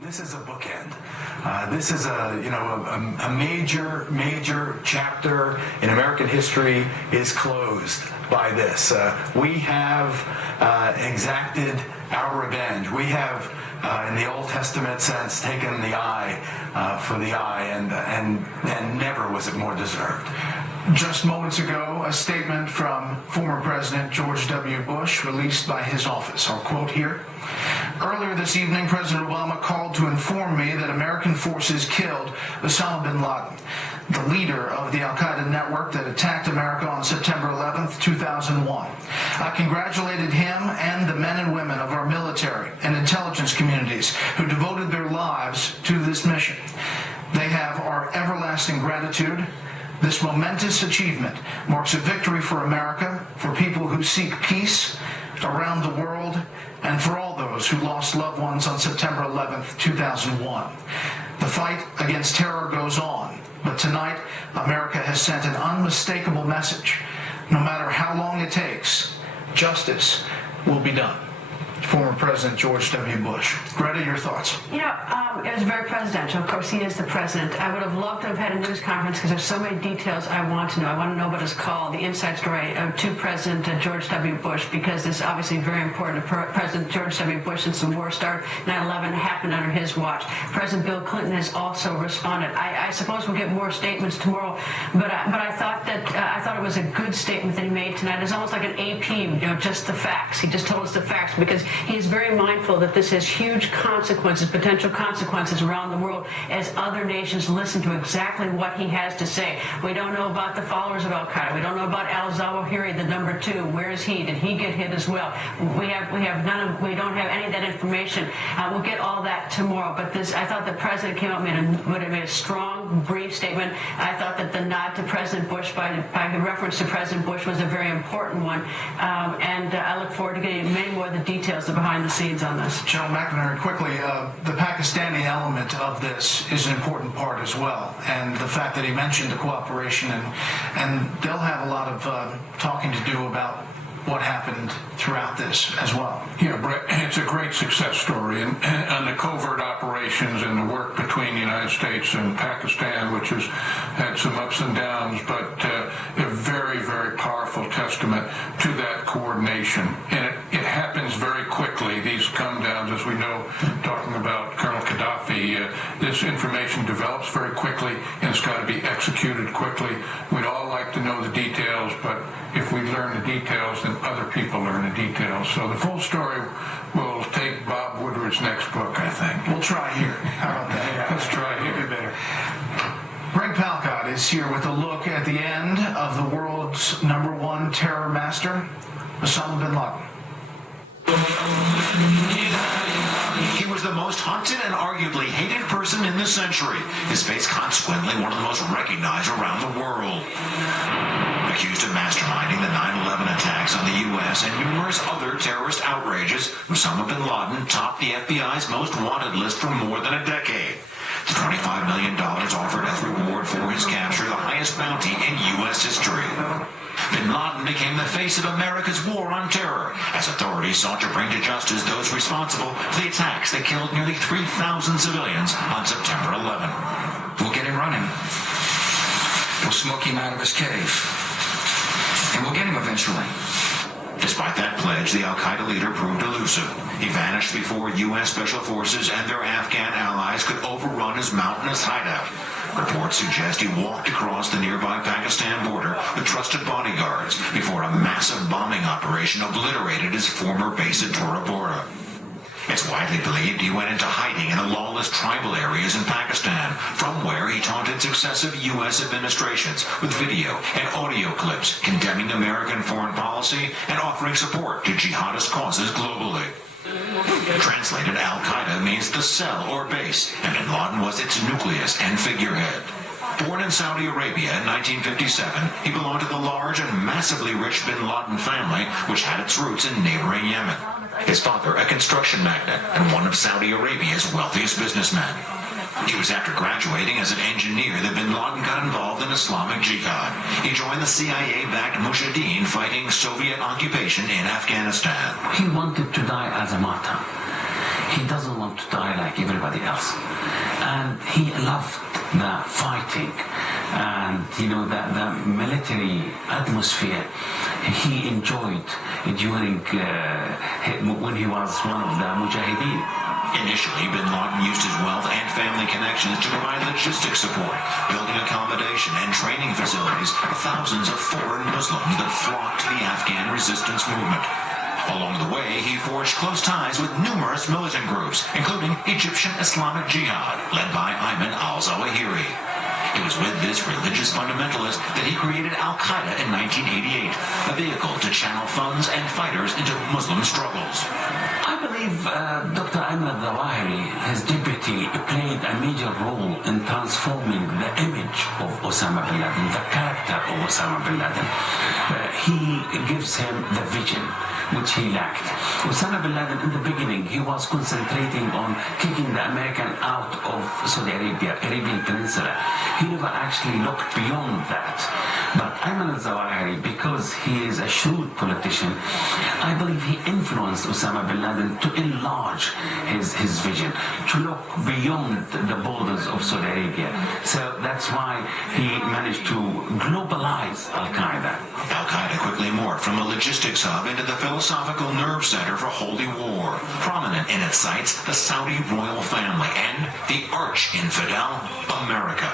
This is a bookend. This is a major chapter in American history is closed by this. We have exacted our revenge. We have, in the Old Testament sense, taken the eye for the eye, and never was it more deserved. Just moments ago, a statement from former President George W. Bush released by his office. I'll quote here. Earlier this evening, President Obama called to inform me that American forces killed Osama bin Laden, the leader of the al-Qaeda network that attacked America on September 11th, 2001. I congratulated him and the men and women of our military and intelligence communities who devoted their lives to this mission. They have our everlasting gratitude. This momentous achievement marks a victory for America, for people who seek peace around the world, and for all those who lost loved ones on September 11th, 2001. The fight against terror goes on, but tonight, America has sent an unmistakable message. No matter how long it takes, justice will be done. Former President George W. Bush. Greta, your thoughts? It was very presidential. Of course, he is the president. I would have loved to have had a news conference because there's so many details I want to know. I want to know what is called the inside story to President George W. Bush, because this is obviously very important to President George W. Bush since the war started. 9/11 happened under his watch. President Bill Clinton has also responded. I suppose we'll get more statements tomorrow, but I thought it was a good statement that he made tonight. It's almost like an AP, just the facts. He just told us the facts because he is very mindful that this has huge consequences, potential consequences around the world as other nations listen to exactly what he has to say. We don't know about the followers of al-Qaeda. We don't know about al-Zawahiri, the number 2. Where is he? Did he get hit as well? We don't have any of that information. We'll get all that tomorrow. But I thought the president came out and made a strong, brief statement. I thought that the nod to President Bush by reference to President Bush was a very important one. And I look forward to getting many more of the details behind the scenes on this. General McInerney, quickly, the Pakistani element of this is an important part as well, and the fact that he mentioned the cooperation, and they'll have a lot of talking to do about what happened throughout this as well. Yeah, Brett, it's a great success story, and the covert operations and the work between the United States and Pakistan, which has had some ups and downs, but a very, very powerful testament to that coordination. And it happens very quickly. These come-downs, as we know, talking about Colonel Gaddafi, this information develops very quickly, and it's got to be executed quickly. We'd all like to know the details, but if we learn the details, then other people learn the details. So the full story will take Bob Woodward's next book, I think. We'll try here. How about that? Yeah, let's try here. Maybe better. Greg Palcott is here with a look at the end of the world's #1 terror master, Osama bin Laden. He was the most hunted and arguably hated person in this century. His face consequently one of the most recognized around the world. Accused of masterminding the 9/11 attacks on the U.S. and numerous other terrorist outrages, Osama bin Laden topped the FBI's most wanted list for more than a decade. The $25 million offered as reward for his capture, the highest bounty in U.S. history. Bin Laden became the face of America's war on terror as authorities sought to bring to justice those responsible for the attacks that killed nearly 3,000 civilians on September 11. We'll get him running. We'll smoke him out of his cave. And we'll get him eventually. Despite that pledge, the al-Qaeda leader proved elusive. He vanished before U.S. Special Forces and their Afghan allies could overrun his mountainous hideout. Reports suggest he walked across the nearby Pakistan border with trusted bodyguards before a massive bombing operation obliterated his former base at Tora Bora. It's widely believed he went into hiding in the lawless tribal areas in Pakistan, from where he taunted successive U.S. administrations with video and audio clips condemning American foreign policy and offering support to jihadist causes globally. Translated, Al-Qaeda means the cell or base, and bin Laden was its nucleus and figurehead. Born in Saudi Arabia in 1957, he belonged to the large and massively rich bin Laden family, which had its roots in neighboring Yemen. His father, a construction magnate and one of Saudi Arabia's wealthiest businessmen. It was after graduating as an engineer that bin Laden got involved in Islamic Jihad. He joined the CIA-backed Mujahideen fighting Soviet occupation in Afghanistan. He wanted to die as a martyr. He doesn't want to die like everybody else. And he loved the fighting and, the military atmosphere he enjoyed during when he was one of the Mujahideen. Initially, bin Laden used his wealth and family connections to provide logistics support, building accommodation and training facilities for thousands of foreign Muslims that flocked to the Afghan resistance movement. Along the way, he forged close ties with numerous militant groups, including Egyptian Islamic Jihad, led by Ayman al-Zawahiri. It was with this religious fundamentalist that he created Al-Qaeda in 1988, a vehicle to channel funds and fighters into Muslim struggles. I believe Dr. Ayman al-Zawahiri, his deputy, played a major role in transforming the image of Osama bin Laden, the character of Osama bin Laden. He gives him the vision which he lacked. Osama bin Laden, in the beginning, he was concentrating on kicking the American out of Saudi Arabia, Arabian Peninsula. He never actually looked beyond that. But Ayman al-Zawahiri, because he is a shrewd politician, I believe he influenced Osama bin Laden to enlarge his vision, to look beyond the borders of Saudi Arabia. So that's why he managed to globalize Al-Qaeda. Al-Qaeda quickly morphed from a logistics hub into the philosophical nerve center for holy war. Prominent in its sights, the Saudi royal family and the arch-infidel, America.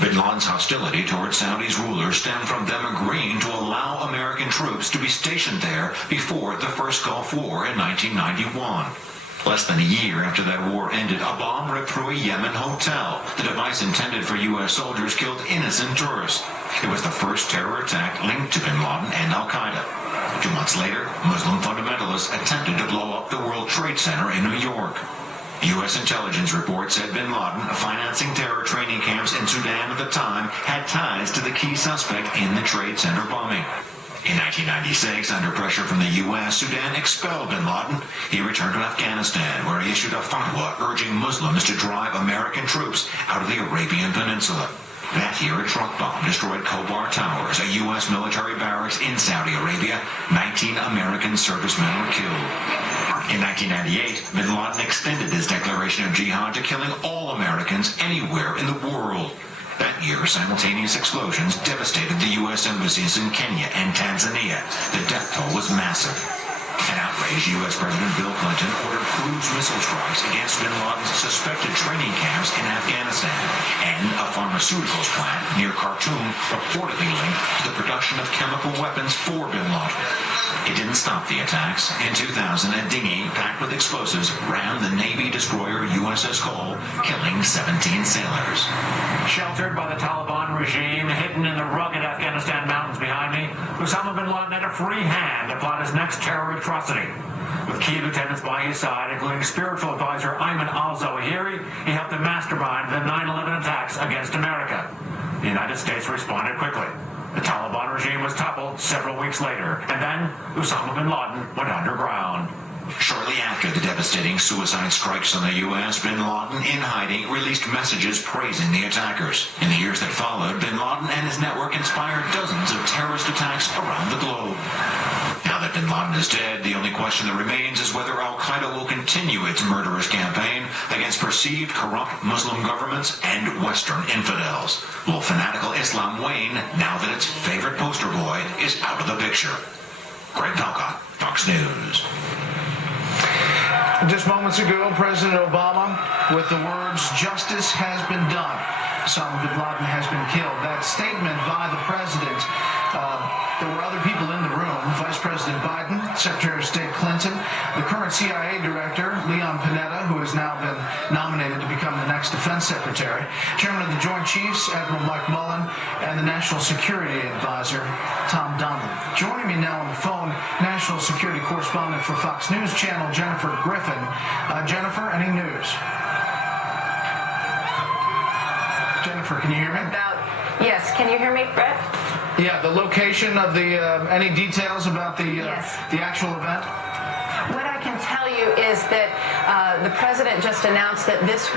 Bin Laden's hostility towards Saudi's rulers stemmed from them agreeing to allow American troops to be stationed there before the first Gulf War in 1991. Less than a year after that war ended, a bomb ripped through a Yemen hotel. The device intended for U.S. soldiers killed innocent tourists. It was the first terror attack linked to bin Laden and Al-Qaeda. 2 months later, Muslim fundamentalists attempted to blow up the World Trade Center in New York. U.S. intelligence reports said bin Laden, financing terror training camps in Sudan at the time, had ties to the key suspect in the Trade Center bombing. In 1996, under pressure from the U.S., Sudan expelled bin Laden. He returned to Afghanistan, where he issued a fatwa urging Muslims to drive American troops out of the Arabian Peninsula. That year, a truck bomb destroyed Khobar Towers, a U.S. military barracks in Saudi Arabia. 19 American servicemen were killed. In 1998, bin Laden extended his declaration of jihad to killing all Americans anywhere in the world. That year, simultaneous explosions devastated the U.S. embassies in Kenya and Tanzania. The death toll was massive. An outraged U.S. President Bill Clinton ordered cruise missile strikes against bin Laden's suspected training camps in Afghanistan and a pharmaceuticals plant near Khartoum reportedly linked to the production of chemical weapons for bin Laden. It didn't stop the attacks. In 2000, a dinghy packed with explosives rammed the Navy destroyer USS Cole, killing 17 sailors. Sheltered by the Taliban regime, hidden in the rugged Afghanistan mountains behind me, Osama bin Laden had a free hand to plot his next terror atrocity. With key lieutenants by his side, including spiritual advisor Ayman al-Zawahiri, he helped to mastermind the 9/11 attacks against America. The United States responded quickly. The Taliban regime was toppled several weeks later, and then Osama bin Laden went underground. Shortly after the devastating suicide strikes on the U.S., bin Laden, in hiding, released messages praising the attackers. In the years that followed, bin Laden and his network inspired dozens of terrorist attacks around the globe. Now that bin Laden is dead, the only question that remains is whether Al-Qaeda will continue its murderous campaign against perceived corrupt Muslim governments and Western infidels. Will fanatical Islam wane now that its favorite poster boy is out of the picture? Greg Talcott, Fox News. Just moments ago, President Obama, with the words, "Justice has been done. Osama bin Laden has been killed." That statement by the president, there were other people in the room. Vice President Biden, Secretary of State Clinton, the current CIA Director, Leon Panetta, who has now been nominated to become the next Defense Secretary, Chairman of the Joint Chiefs, Admiral Mike Mullen, and the National Security Advisor, Tom Donnelly. Joining me now on the phone, National Security Correspondent for Fox News Channel, Jennifer Griffin. Jennifer, any news? Jennifer, can you hear me? Yes, can you hear me, Brett? Yeah, the location of the, any details about the Yes. the actual event? What I can tell you is that the president just announced that this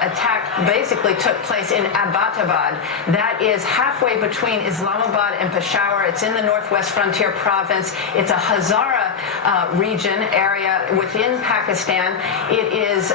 attack basically took place in Abbottabad. That is halfway between Islamabad and Peshawar. It's in the Northwest Frontier Province. It's a Hazara region area within Pakistan. It is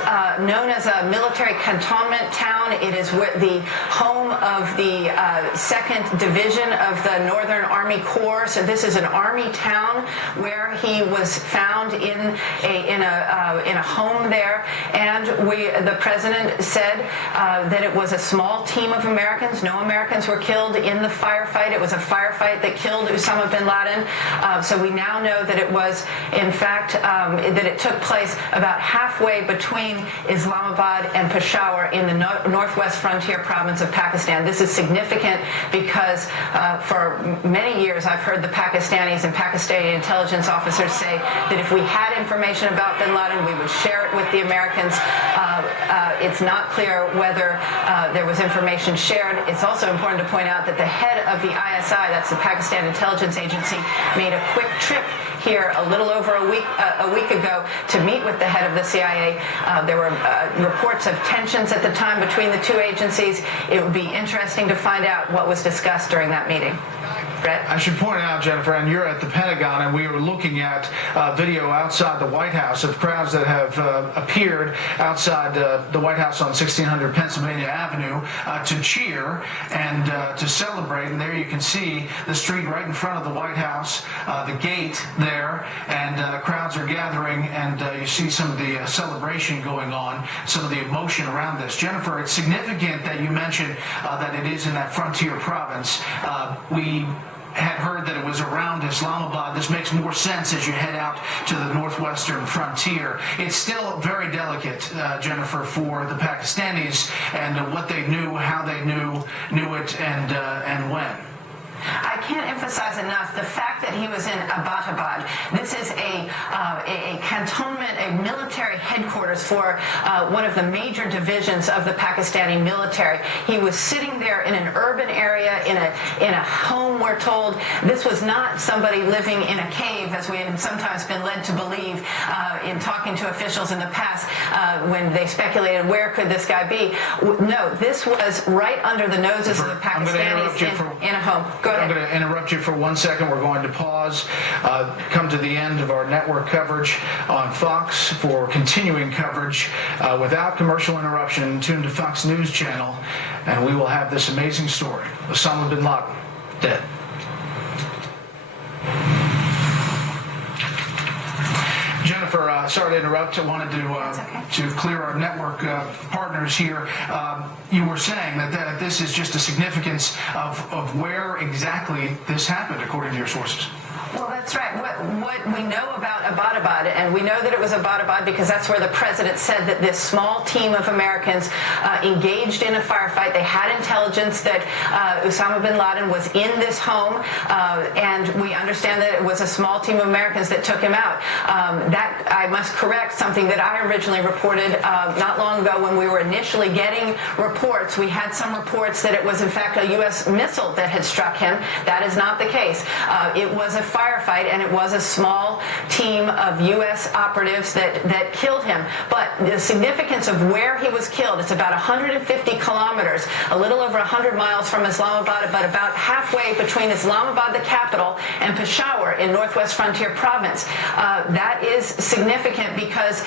known as a military cantonment town. It is the home of the 2nd Division of the Northern Army Corps. So this is an army town where he was found in a home there. And the president said that it was a small team of Americans. No Americans were killed in the firefight. It was a firefight that killed Osama bin Laden. So we now know that it was, in fact, that it took place about halfway between Islamabad and Peshawar in the Northwest Frontier Province of Pakistan. This is significant because for many years I've heard the Pakistanis and Pakistani intelligence officers say that if we had information about bin Laden, we would share it with the Americans. It's not clear whether there was information shared. It's also important to point out that the head of the ISI, that's the Pakistan Intelligence Agency, made a quick trip here a little over a week ago to meet with the head of the CIA. There were reports of tensions at the time between the two agencies. It would be interesting to find out what was discussed during that meeting. Brett? I should point out, Jennifer, and you're at the Pentagon, and we were looking at video outside the White House of crowds that have appeared outside the White House on 1600 Pennsylvania Avenue to cheer and to celebrate. And there you can see the street right in front of the White House, the gate there, and crowds are gathering, and you see some of the celebration going on, some of the emotion around this. Jennifer, it's significant that you mentioned that it is in that frontier province. We had heard that it was around Islamabad. This makes more sense as you head out to the northwestern frontier. It's still very delicate, Jennifer, for the Pakistanis and what they knew, how they knew it, and when. I can't emphasize enough the fact that he was in Abbottabad. This is a cantonment, a military headquarters for one of the major divisions of the Pakistani military. He was sitting there in an urban area, in a home, we're told. This was not somebody living in a cave, as we have sometimes been led to believe in talking to officials in the past when they speculated where could this guy be. No, this was right under the noses of the Pakistanis in a home. I'm going to interrupt you for 1 second. We're going to pause, come to the end of our network coverage on Fox for continuing coverage without commercial interruption. Tune to Fox News Channel, and we will have this amazing story. Osama bin Laden, dead. Jennifer, sorry to interrupt. I wanted to clear our network partners here. You were saying that this is just a significance of where exactly this happened, according to your sources. Well, that's right. What we know about Abbottabad, and we know that it was Abbottabad because that's where the president said that this small team of Americans engaged in a firefight. They had intelligence that Osama bin Laden was in this home, and we understand that it was a small team of Americans that took him out. That I must correct something that I originally reported not long ago when we were initially getting reports. We had some reports that it was, in fact, a U.S. missile that had struck him. That is not the case. It was a firefight, and it was a small team of U.S. operatives that killed him. But the significance of where he was killed, it's about 150 kilometers, a little over 100 miles from Islamabad, but about halfway between Islamabad, the capital, and Peshawar in Northwest Frontier Province. That is significant because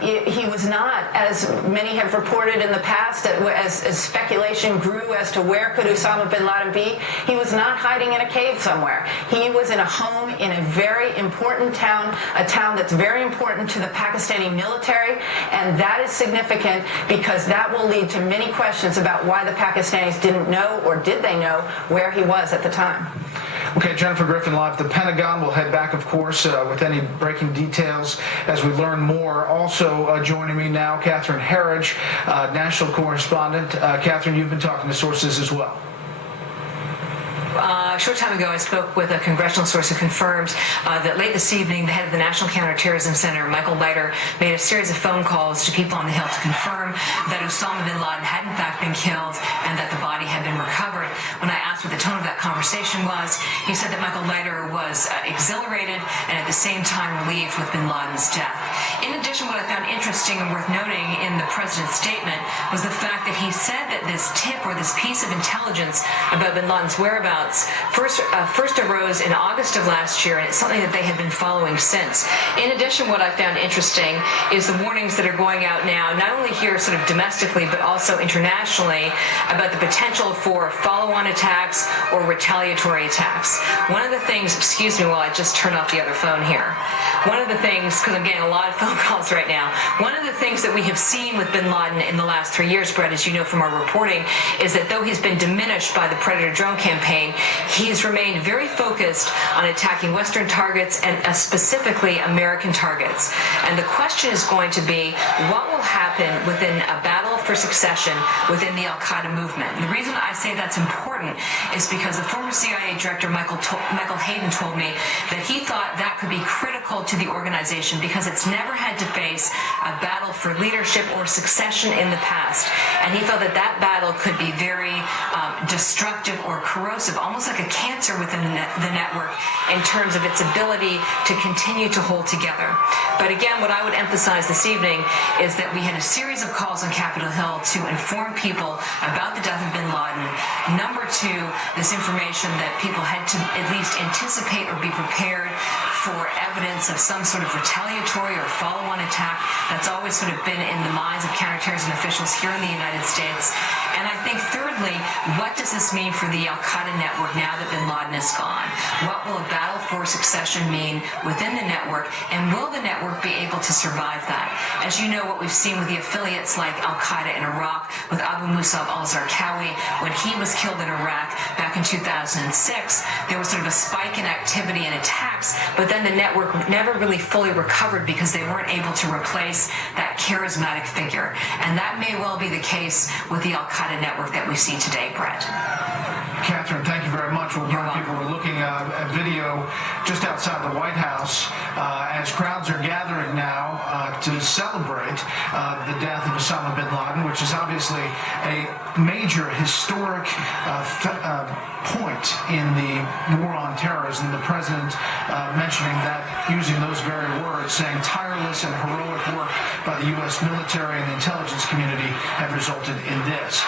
he was not, as many have reported in the past, as speculation grew as to where could Osama bin Laden be, he was not hiding in a cave somewhere. He was in a home in a very important town, a town that's very important to the Pakistani military, and that is significant because that will lead to many questions about why the Pakistanis didn't know, or did they know, where he was at the time. Okay, Jennifer Griffin live at the Pentagon. We'll head back, of course, with any breaking details as we learn more. Also joining me now, Catherine Herridge, national correspondent. Catherine, you've been talking to sources as well. A short time ago, I spoke with a congressional source who confirmed that late this evening, the head of the National Counterterrorism Center, Michael Leiter, made a series of phone calls to people on the Hill to confirm that Osama bin Laden had in fact been killed and that the body had been recovered. When I asked asked what the tone of that conversation was, he said that Michael Leiter was exhilarated and at the same time relieved with bin Laden's death. In addition, what I found interesting and worth noting in the president's statement was the fact that he said that this tip or this piece of intelligence about bin Laden's whereabouts first arose in August of last year, and it's something that they had been following since. In addition, what I found interesting is the warnings that are going out now, not only here sort of domestically, but also internationally, about the potential for follow-on attacks or retaliatory attacks. One of the things, excuse me while I just turn off the other phone here. One of the things, because I'm getting a lot of phone calls right now, one of the things that we have seen with bin Laden in the last 3 years, Brett, as you know from our reporting, is that though he's been diminished by the Predator drone campaign, he's remained very focused on attacking Western targets and specifically American targets. And the question is going to be, what will happen within a battle for succession within the Al-Qaeda movement? And the reason I say that's important is because the former CIA director Michael Hayden told me that he thought that could be critical to the organization because it's never had to face a battle for leadership or succession in the past. And he felt that that battle could be very destructive or corrosive, almost like a cancer within the network in terms of its ability to continue to hold together. But again, what I would emphasize this evening is that we had a series of calls on Capitol Hill to inform people about the death of bin Laden. Number two, this information that people had to at least anticipate or be prepared for evidence of some sort of retaliatory or follow-on attack. That's always sort of been in the minds of counterterrorism officials here in the United States. And I think thirdly, what does this mean for the Al-Qaeda network now that bin Laden is gone? What will a battle for succession mean within the network, and will the network be able to survive that? As you know, what we've seen with the affiliates like Al-Qaeda in Iraq, with Abu Musab al-Zarqawi, when he was killed in Iraq back in 2006, there was sort of a spike in activity and attacks, but then the network never really fully recovered because they weren't able to replace that charismatic figure. And that may well be the case with the Al-Qaeda network that we see today, Brett. Catherine, thank you very much. We're looking at video just outside the White House as crowds are gathering now to celebrate the death of Osama bin Laden, which is obviously a major historic point in the war on terrorism. The president mentioning that, using those very words, saying tireless and heroic work by the U.S. military and the intelligence community have resulted in this.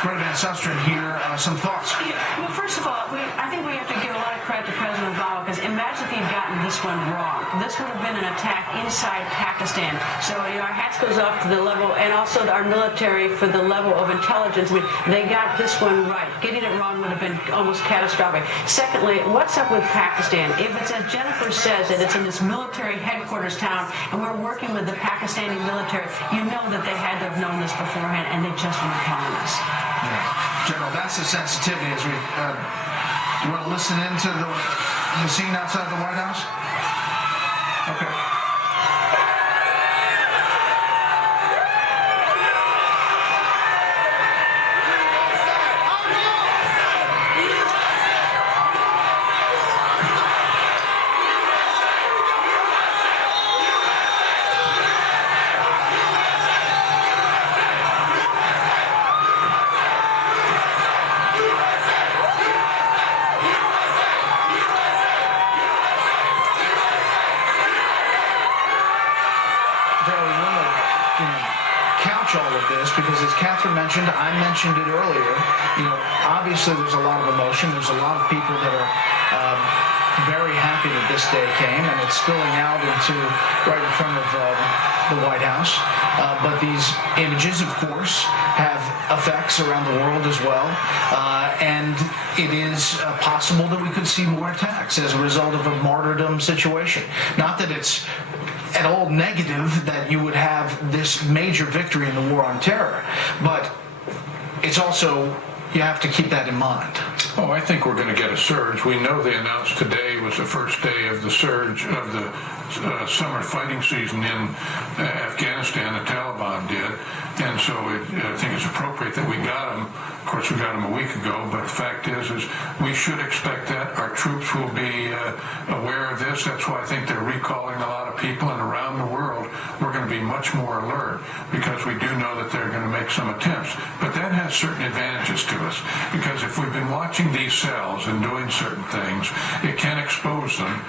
Greta Van Susteren here, some thoughts. Well, first of all, I think we have to give a lot of credit to President Obama, because imagine if he'd gotten this one wrong. This would have been an attack inside Pakistan. So our hats goes off to the level, and also our military for the level of intelligence. I mean, they got this one right. Getting it wrong would have been almost catastrophic. Secondly, what's up with Pakistan? If it's as Jennifer says, that it's in this military headquarters town, and we're working with the Pakistani military, you know that they had to have known this beforehand, and they just weren't telling us. Yeah. General, that's the sensitivity as we you want to listen into the scene outside the White House? Okay. All of this, because as Catherine mentioned, I mentioned it earlier, obviously there's a lot of emotion. There's a lot of people that are very happy that this day came, and it's spilling out into right in front of the White House. But these images, of course, have effects around the world as well. And it is possible that we could see more attacks as a result of a martyrdom situation. Not that it's at all negative that you would have this major victory in the war on terror, but it's also, you have to keep that in mind. Oh, I think we're going to get a surge. We know they announced today was the first day of the surge of the summer fighting season in Afghanistan. The Taliban did, and so I think it's appropriate that we got them. Of course, we got them a week ago, but the fact is we should expect that. Our troops will be aware of this. That's why I think they're recalling a lot of people, and around the world, we're going to be much much more alert because we do know that they're going to make some attempts. But that has certain advantages to us because if we've been watching these cells and doing certain things, it can expose them